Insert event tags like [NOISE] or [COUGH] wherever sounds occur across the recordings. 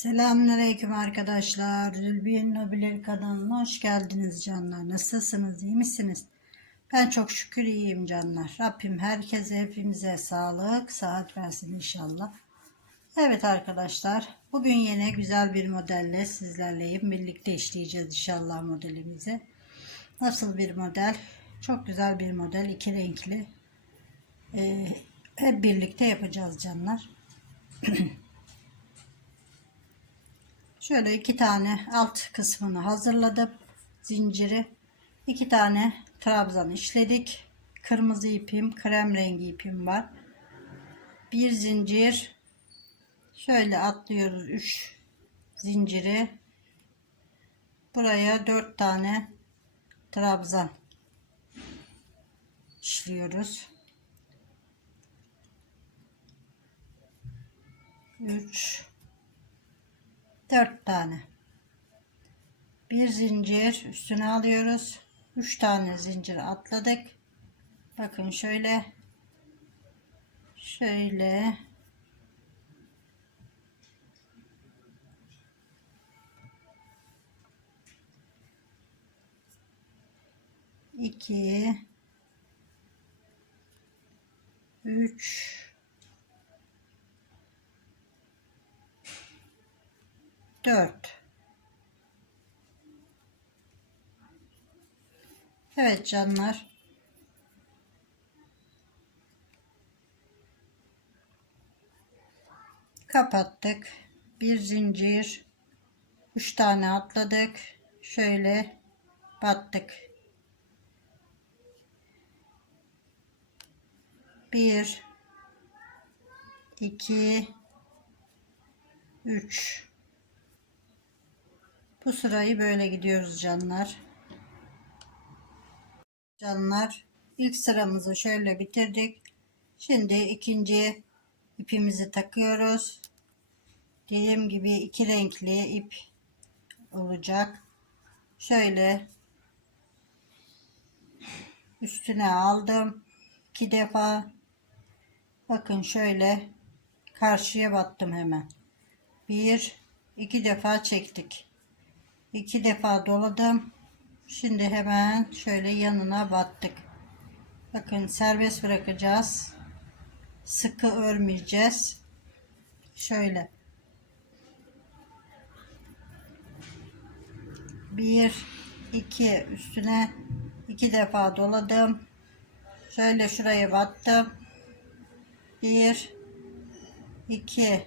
Selamünaleyküm arkadaşlar. Zülbiye'nin Nobileri kanalına hoş geldiniz canlar. Nasılsınız? iyi misiniz? Ben çok şükür iyiyim canlar. Rabbim herkese hepimize sağlık, saat versin inşallah. Evet arkadaşlar. Bugün yine güzel bir modelle sizlerleyim. Birlikte işleyeceğiz inşallah modelimizi. Nasıl bir model? Çok güzel bir model. iki renkli. Ee, hep birlikte yapacağız canlar. [CLEARS THROAT] Şöyle iki tane alt kısmını hazırladım. Zinciri. iki tane trabzan işledik. Kırmızı ipim, krem rengi ipim var. Bir zincir. Şöyle atlıyoruz. Üç zinciri. Buraya dört tane trabzan işliyoruz. 3 4 tane. Bir zincir üstüne alıyoruz. 3 tane zincir atladık. Bakın şöyle şöyle. İki. Üç 4 Evet canlar. Kapattık. Bir zincir. 3 tane atladık. Şöyle battık. 1 2 3 bu sırayı böyle gidiyoruz canlar. Canlar ilk sıramızı şöyle bitirdik. Şimdi ikinci ipimizi takıyoruz. Dediğim gibi iki renkli ip olacak. Şöyle üstüne aldım. iki defa bakın şöyle karşıya battım hemen. Bir iki defa çektik iki defa doladım. Şimdi hemen şöyle yanına battık. Bakın serbest bırakacağız. Sıkı örmeyeceğiz. Şöyle. Bir iki üstüne iki defa doladım. Şöyle şuraya battım. Bir iki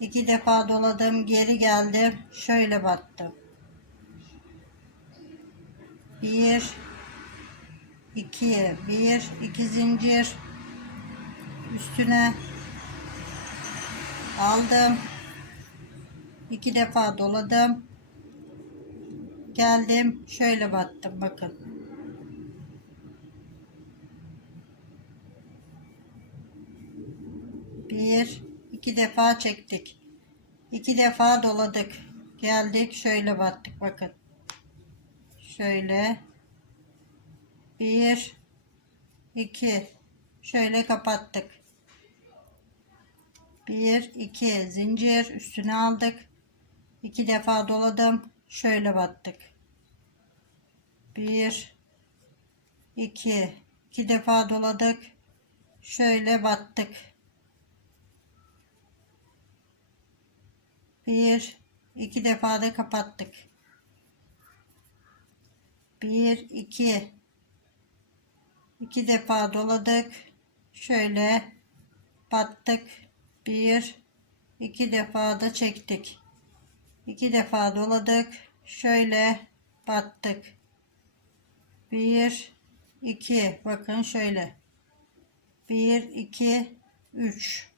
iki defa doladım geri geldim şöyle battım. Bir iki bir iki zincir. Üstüne aldım. İki defa doladım. Geldim şöyle battım bakın. Bir iki defa çektik. iki defa doladık. Geldik şöyle battık bakın. Şöyle. Bir. iki. Şöyle kapattık. Bir, iki zincir üstüne aldık. iki defa doladım. Şöyle battık. Bir, iki, iki defa doladık. Şöyle battık. Bir, iki defa da kapattık. Bir, iki. iki defa doladık. Şöyle battık. Bir, iki defa da çektik. İki defa doladık. Şöyle battık. Bir, iki. Bakın şöyle. Bir, iki, üç.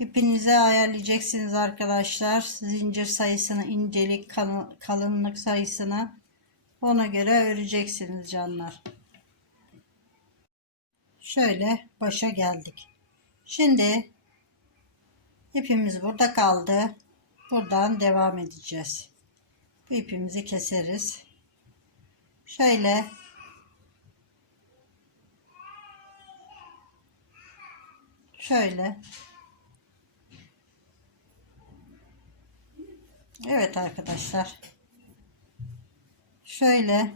İpinize ayarlayacaksınız arkadaşlar. Zincir sayısını, incelik, kalınlık sayısını ona göre öreceksiniz canlar. Şöyle başa geldik. Şimdi ipimiz burada kaldı. Buradan devam edeceğiz. Bu ipimizi keseriz. Şöyle şöyle Evet arkadaşlar. Şöyle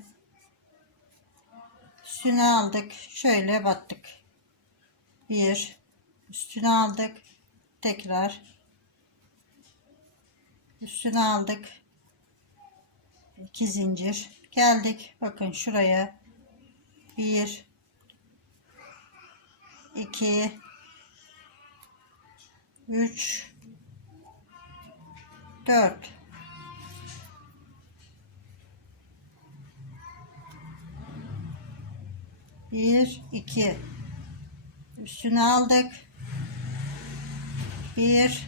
üstüne aldık. Şöyle battık. Bir üstüne aldık. Tekrar üstüne aldık. iki zincir. Geldik. Bakın şuraya. Bir iki üç dört Bir, iki. Üstüne aldık. Bir.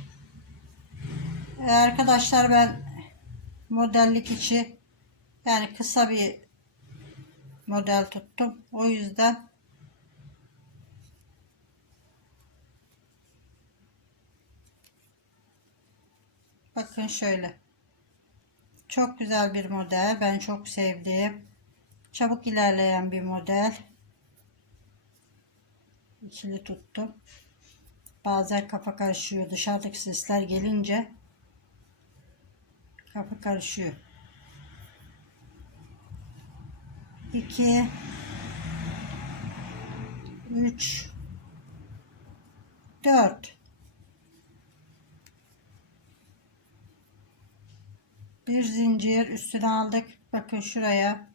Ee, Arkadaşlar ben modellik içi yani kısa bir model tuttum. O yüzden bakın şöyle. Çok güzel bir model. Ben çok sevdim. Çabuk ilerleyen bir model. İkili tuttum. Bazen kafa karışıyor. Dışarıdaki sesler gelince kafa karışıyor. 2 3 4 bir zincir üstüne aldık. Bakın şuraya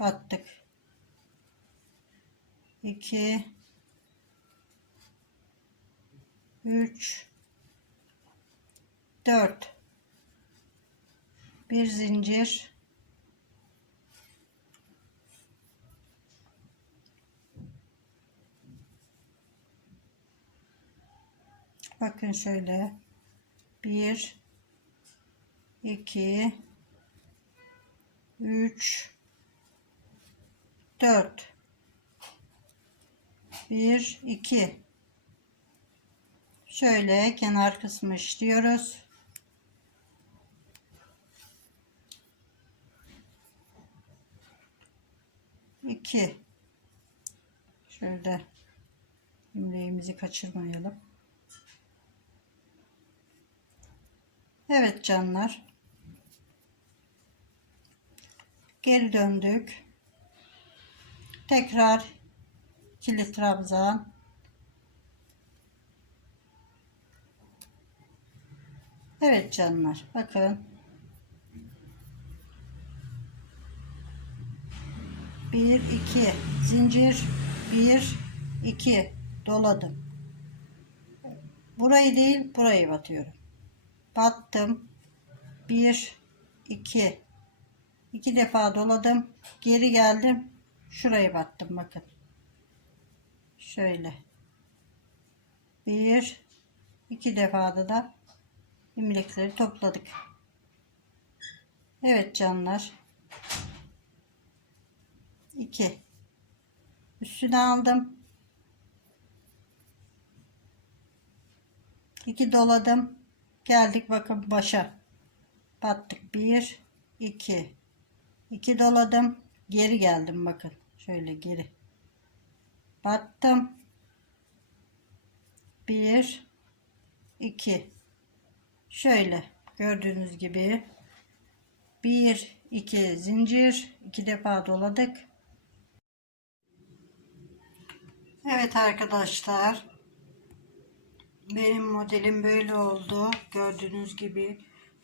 battık. 2 3 4 bir zincir bakın şöyle 1 2 3 4 1 2 şöyle kenar kısmı işliyoruz. İki. Şöyle imleğimizi kaçırmayalım. Evet canlar geri döndük. Tekrar kilit trabzan. Evet canlar bakın. Bir iki zincir. Bir iki doladım. Burayı değil burayı batıyorum. Battım. Bir iki iki defa doladım geri geldim. Şurayı battım bakın. Şöyle. Bir iki defada da imlekleri topladık. Evet canlar. 2 üstüne aldım. 2 doladım. Geldik bakın başa. Battık. 1 2 2 doladım. Geri geldim bakın. Şöyle geri. Battım. 1 2 şöyle gördüğünüz gibi. 1 2 zincir. 2 defa doladık. Evet arkadaşlar. Benim modelim böyle oldu. Gördüğünüz gibi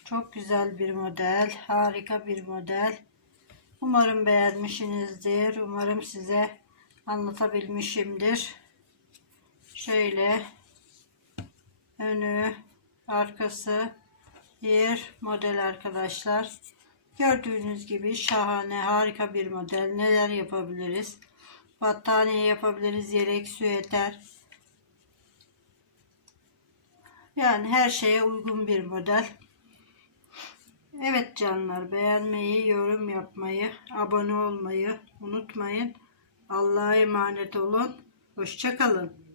çok güzel bir model harika bir model umarım beğenmişsinizdir. Umarım size anlatabilmişimdir. Şöyle önü arkası bir model arkadaşlar. Gördüğünüz gibi şahane harika bir model. Neler yapabiliriz? Battaniye yapabiliriz yelek süeter. Yani her şeye uygun bir model evet canlar beğenmeyi yorum yapmayı abone olmayı unutmayın. Allah'a emanet olun. Hoşçakalın